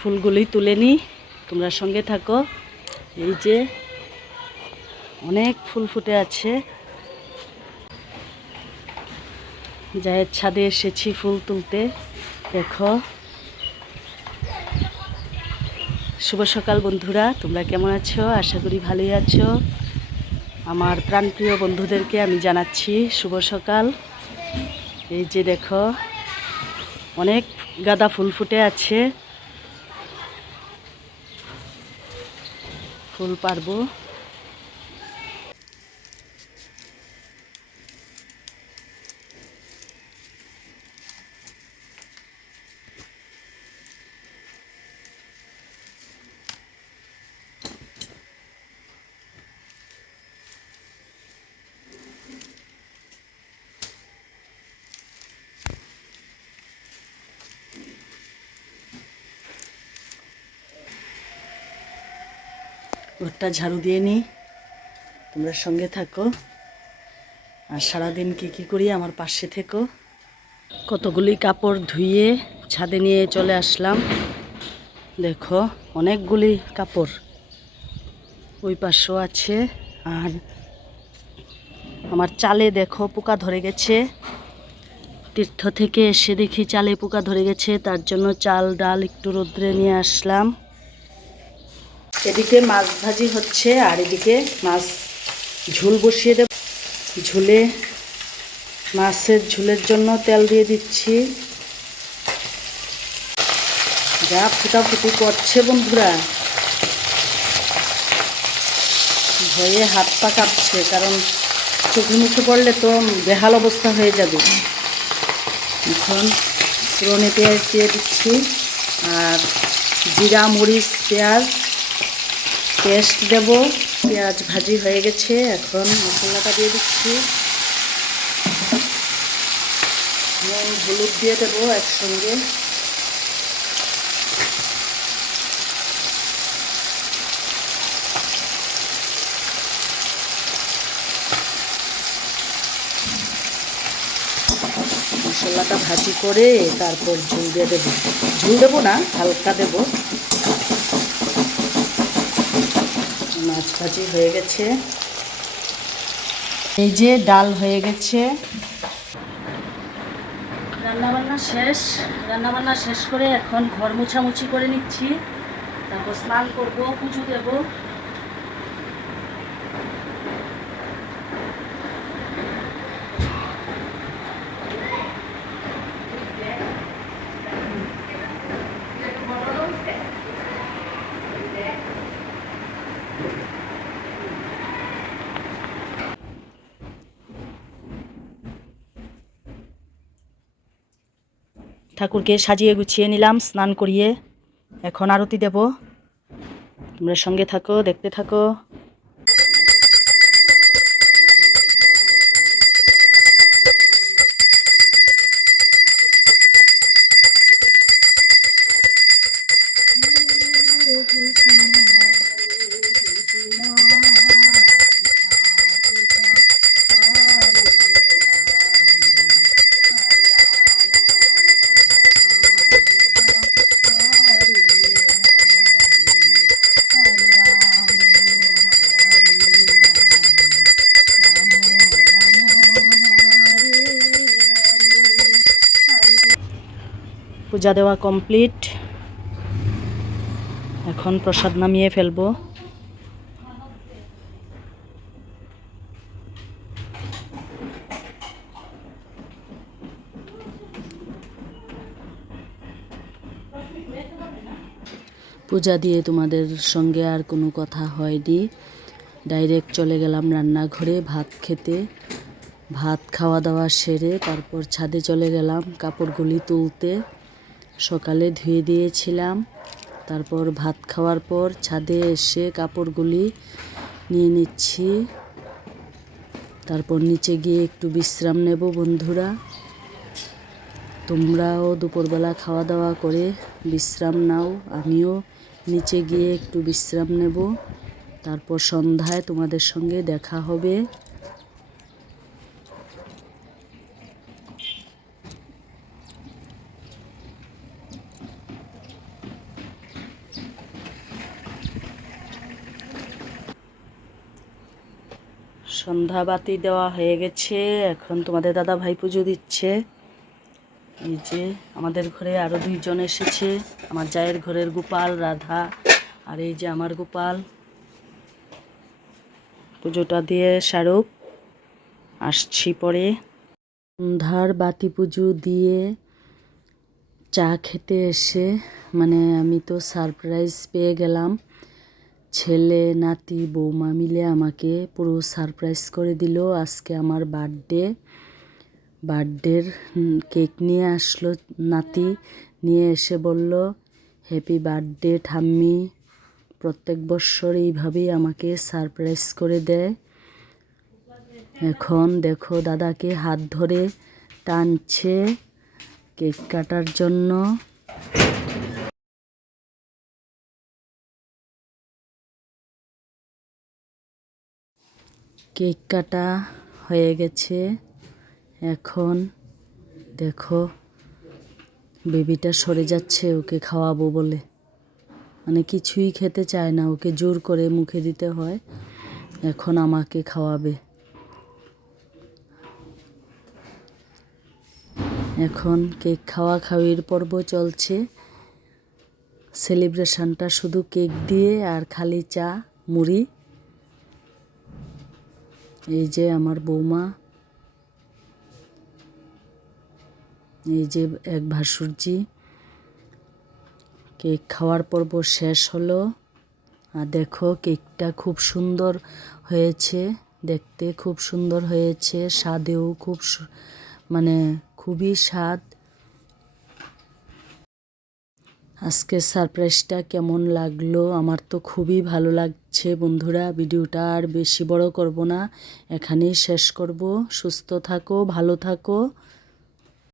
ফুলগুলি তুলে নিই, তোমরা সঙ্গে থাকো। এই যে অনেক ফুল ফুটে আছে, জায়ের ছাদে এসেছি ফুল তুলতে। দেখো, শুভ সকাল বন্ধুরা, তোমরা কেমন আছো? আশা করি ভালোই আছো। আমার প্রাণপ্রিয় বন্ধুদেরকে আমি জানাচ্ছি শুভ সকাল। এই যে দেখো, অনেক গাঁদা ফুল ফুটে আছে, ফুল পারবো। ঘরটা ঝাড়ু দিয়ে নিই, তোমরা সঙ্গে থাকো। আর সারাদিন কি করি আমার পাশে থেকো। কতগুলি কাপড় ধুয়ে ছাদে নিয়ে চলে আসলাম। দেখো, অনেকগুলি কাপড় ওই পাশেও আছে। আর আমার চালে দেখো পোকা ধরে গেছে। তীর্থ থেকে এসে দেখি চালে পোকা ধরে গেছে, তার জন্য চাল ডাল একটু রোদ্রে নিয়ে আসলাম। এদিকে মাছ ভাজি হচ্ছে, আর এদিকে মাছ ঝোল বসিয়ে দেব। মাছের ঝোলের জন্য তেল দিয়ে দিচ্ছি। যা ফুটাফুটি করছে বন্ধুরা, ভয়ে হাত পা কাঁপছে, কারণ চোখে মুখে পড়লে তো বেহাল অবস্থা হয়ে যাবে। এখন পুরনে পেঁয়াজ দিয়ে দিচ্ছি, আর জিরা মরিচ পেঁয়াজ পেস্ট দেব। পেঁয়াজ ভাজি হয়ে গেছে, এখন মশলাটা দিয়ে দিচ্ছি। নুন হলুদ দিয়ে দেবো একসঙ্গে। মশলাটা ভাজি করে তারপর ঝোল দিয়ে দেবো। ঝোল দেবো না, হালকা দেব। মাছ ভাজি হয়ে গেছে। এই যে ডাল হয়ে গেছে। রান্নাবান্না শেষ করে এখন ঘর মোছামুছি করে নিচ্ছি, তারপর স্নান করবো, পুজো দেবো। ঠাকুরকে সাজিয়ে গুছিয়ে নিলাম স্নান করিয়ে। এখন আরতি দেব, তোমরা সঙ্গে থাকো, দেখতে থাকো। পূজা দেওয়া কমপ্লিট, এখন প্রসাদ নামিয়ে ফেলবো। পূজা দিয়ে তোমাদের সঙ্গে আর কোনো কথা হয়নি, ডাইরেক্ট চলে গেলাম রান্নাঘরে ভাত খেতে। ভাত খাওয়া দাওয়া সেরে তারপর ছাদে চলে গেলাম কাপড়গুলি তুলতে। সকালে ধুয়ে দিয়েছিলাম, তারপর ভাত খাওয়ার পর ছাদে এসে কাপড়গুলি নিয়ে নিচ্ছি। তারপর নিচে গিয়ে একটু বিশ্রাম নেব বন্ধুরা। তোমরাও দুপুরবেলা খাওয়া দাওয়া করে বিশ্রাম নাও, আমিও নিচে গিয়ে একটু বিশ্রাম নেব। তারপর সন্ধ্যায় তোমাদের সঙ্গে দেখা হবে। সন্ধ্যাবাতি দেওয়া হয়ে গেছে, এখন তোমাদের দাদা ভাই পুজো দিচ্ছে। এই যে আমাদের ঘরে আরও 2জন এসেছে, আমার জায়ের ঘরের গোপাল রাধা, আর এই যে আমার গোপাল। পুজোটা দিয়ে সারুক, আসছি পরে। সন্ধ্যার বাতি পুজো দিয়ে চা খেতে এসে আমি তো সারপ্রাইজ পেয়ে গেলাম। ছেলে নাতি বৌমা মিলে আমাকে পুরো সারপ্রাইজ করে দিল। আজকে আমার বার্থডের কেক নিয়ে আসলো নাতি, নিয়ে এসে বলল হ্যাপি বার্থডে ঠাম্মি। প্রত্যেক বছর এইভাবেই আমাকে সারপ্রাইজ করে দেয়। এখন দেখো দাদাকে হাত ধরে টানছে কেক কাটার জন্য। কেক কাটা হয়ে গেছে, এখন দেখো বেবিটা সরে যাচ্ছে ওকে খাওয়াবো বলে, কিছুই খেতে চায় না, ওকে জোর করে মুখে দিতে হয়। এখন আমাকে খাওয়াবে। এখন কেক খাওয়াখাওয়ির পর্ব চলছে। সেলিব্রেশনটা শুধু কেক দিয়ে আর খালি চা মুড়ি। এই যে আমার বৌমা, এই যে এক ভাসুরজি। কেক খাওয়ার পর্ব শেষ হলো। আর দেখো কেকটা খুব সুন্দর হয়েছে, দেখতে খুব সুন্দর হয়েছে, স্বাদেও খুব খুবই স্বাদ। আজকের সারপ্রাইজটা কেমন লাগলো? আমার তো খুবই ভালো লাগছে বন্ধুরা। ভিডিওটা আর বেশি বড় করব না, এখানেই শেষ করব। সুস্থ থাকো, ভালো থাকো।